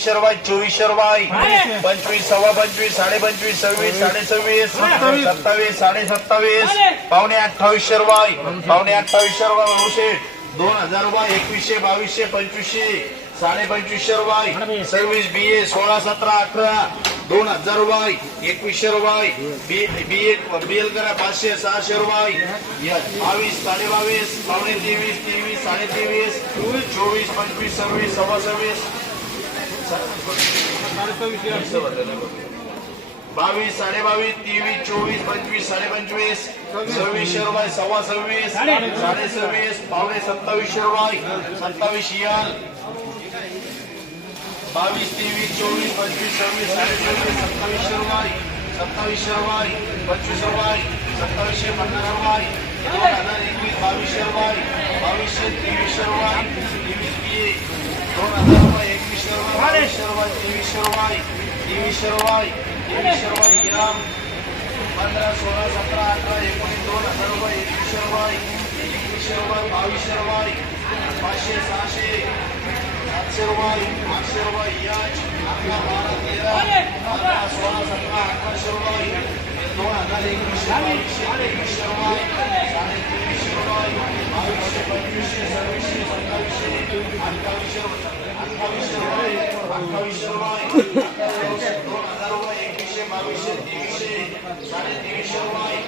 तेवीसशे रुपये चोवीसशे रुपये पंचवीस सव्वा पंचवीस साडे पंचवीस सव्वीस साडे सव्वीस सत्तावीस साडे सत्तावीस. पावणे अठ्ठावीसशे रुपये पावणे अठ्ठावीसशे रुपये अनुशेठ दोन हजार रुपये एकवीसशे बावीसशे पंचवीसशे. साडे पंचवीसशे रुपये सव्वीस बी ए सोळा सतरा अठरा दोन हजार रुपये एकवीसशे रुपये बी बी ए बी एल करा पाचशे सहाशे रुपये बावीस साडे बावीस. पावणे तेवीस तेवीस साडे तेवीस. चोवीस पंचवीस सव्वीस सव्वा सव्वीस. बावीस साडेबावीस तेवीस चोवीस पंचवीस साडे पंचवीस सव्वीसशे रुपये सव्वा सव्वीस साडे सव्वीस पावणे सत्तावीसशे रुपये सत्तावीस याल बावीस तेवीस चोवीस पंचवीस सव्वीस साडे चोवीस सत्तावीसशे रुपये सत्तावीसशे रुपये पंचवीस रुपये सत्तावीसशे पन्नास रुपये दोन हजार एकवीस बावीसशे रुपये बावीसशे तेवीसशे रुपये बावीसशे रुपये तेवीसशे रुपये तेवीसशे रुपये तेवीसशे या पंधरा सोळा सतरा अठरा एकोणीस दोन हजार रुपये एकवीस रुपये एकवीस रुपये बावीस रुपये पाचशे सहाशे सातशे रुपये आठशे रुपये याच अकरा बारा तेरा पंधरा सोळा सतरा अठराशे रुपये दोन हजार एकवीस बावीसशे एकवीस रुपये साडे तेवीसशे रुपये बावीसशे पंचवीसशे सव्वीसशे सत्तावीसशे अठ्ठावीसशे अठ्ठावीसशे रुपये बावीसशे तेवीसशे साडे तेवीसशे रुपये